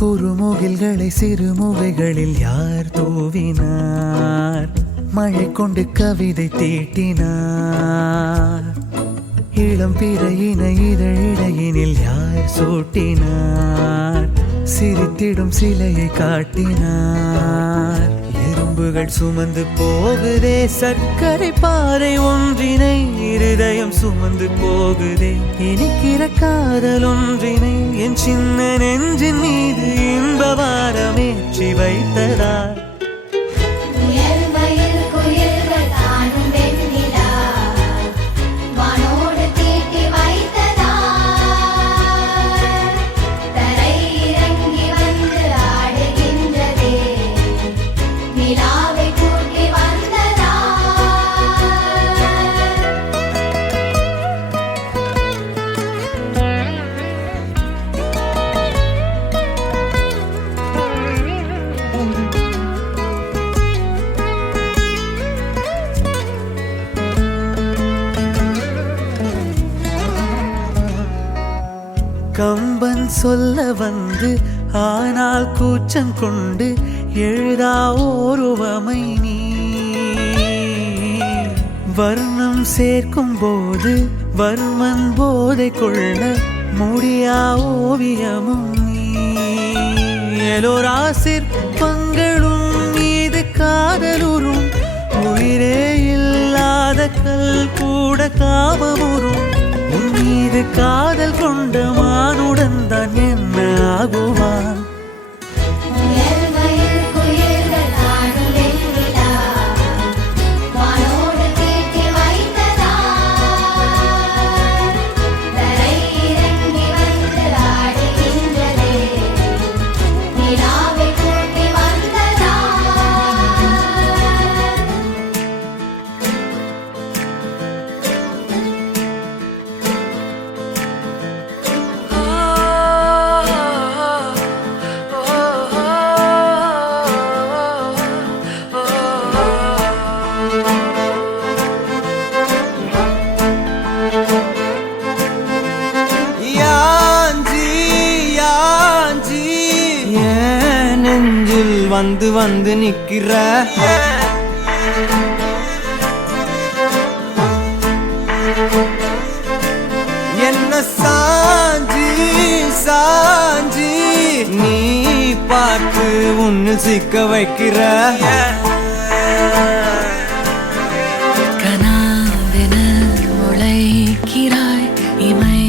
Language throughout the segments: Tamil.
குறுமுகில்களை சிறுமுகைகளில் யார் தூவினார்? மழை கொண்டு கவிதை தீட்டினார். இளம் பிறையினை இதழிடையினில் யார் சூட்டினார்? சிரித்திடும் சிலையை காட்டினார். எறும்புகள் சுமந்து போகுதே சர்க்கரை பாறை ஒன்றினை, இருதயம் சுமந்து போகுதே இனிக்கிற காதல் ஒன்றினை. என் சின்ன நெஞ்சின் மீது இன்ப வாரமேற்றி வைத்ததார். கம்பன் சொல்ல வந்து ஆனால் கூச்சம் கொண்டு எழுதா ஓருவமை நீ. வர்ணம் சேர்க்கும் போது வர்மன் போதை கொள்ள முடியா ஓவியமும் நீ. எலோரா சிற்பங்களும் மீது காதலுறும், உயிரே இல்லாத கல் கூட காமமுறும். உன் மீது காதல் கொண்ட மானுடன் தான் என்ன ஆகுவான்? வந்து வந்து நிக்கிற என்ன சாஞ்சி சாஞ்சி நீ பார்த்து உன்னு சிக்க வைக்கிற. கனாவென முளைக்கிறாய் இமை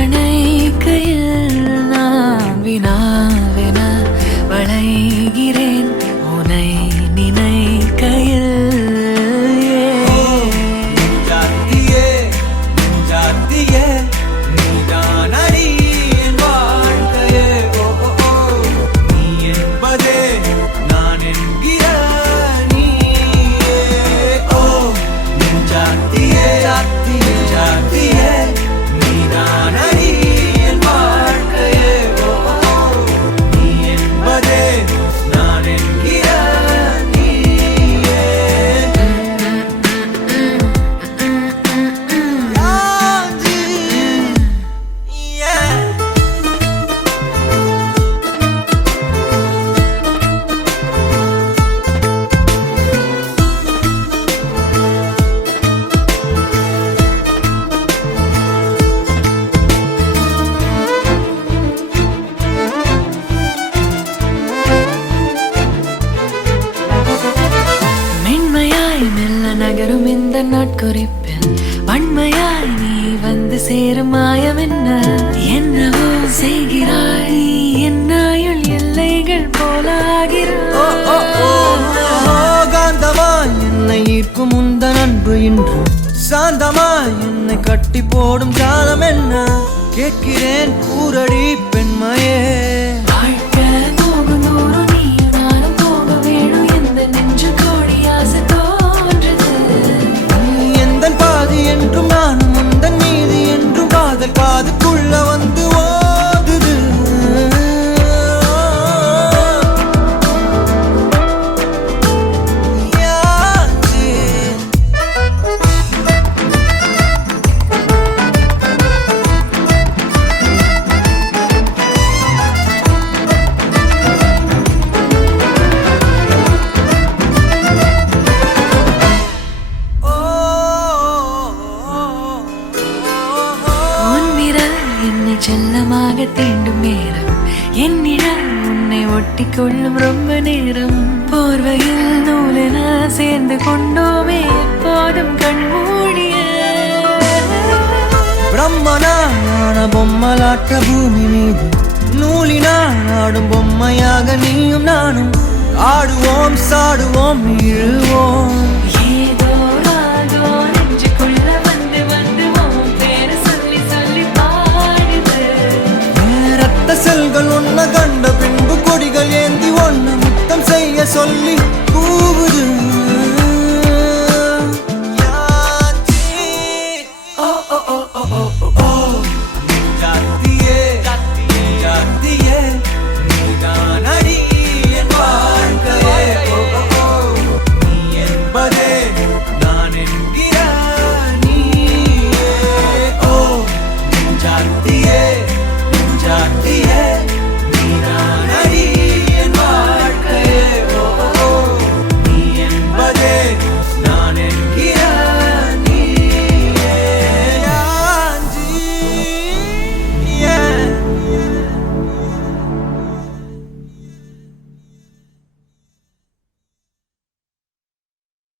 அணைக்கையில், நான் வினாவென வளைகிறேன் உனை நினைக்கையில். ஜாத்தியே ஜாத்தியே நீதான் அடி என் வாழ்க்கையே. ஓ நீ என்பதே நான் என்கிற நீயே. ஓ ஜாத்தியே ஜாத்தியே ஜாத்தியே நீதான் அடி என் வாழ்க்கையே. ஓ நீ என்பதே நான் என்கிற நீயே. யாஞ்சி yeah. மென்மையாய் மெல்ல நகரும் இந்த நாட்குறிப்பில் வன்மையாய் நீ வந்து சேரும் மாயம் என்ன? என்னவோ செய்கிறாய் நீ என்னாயுள் எல்லைகள் போலாகிறாய். காந்தமாய் என்னை ஈர்க்கும் உந்தன் அன்பு இன்று சாந்தமாய் என்னை கட்டி போடும் காலம் என்ன? கேட்கிறேன் கூரடி பெண்மையே. வாழ்க்கை போகும் தூரம் நீயும் நானும் போக வேணும், எந்த நெஞ்சு கோடி ஆசை தோன்றுது. நீ எந்தன் பாதி என்றும் நானும் உந்தன் மீது என்றும் காதல் காதுக்குள்ள வந்து ஓதுது. யாஞ்சி கட்டிக்கொள்ளும் ரொம்ப நேரம் போர்வையில் நூலென சேர்ந்து கொண்டோமே எப்போதும் கண்மூடிய பிரம்மனான பொம்மலாட்ட பூமி மீது நூலினால் ஆடும் பொம்மையாக நீயும் நானும் ஆடுவோம் சாடுவோம் இழுவோம் ஏதோ ராகோ நெஞ்சுக்குள்ள வந்து வந்து உன் பேரை சொல்லி சொல்லி பாடுது ரத்த செல்கள் ஒன்ன கண்ட பின்பு கொடிகள் ஏந்தி ஒன்ன முத்தம் செய்ய சொல்லி கூவுது நீ என்பதே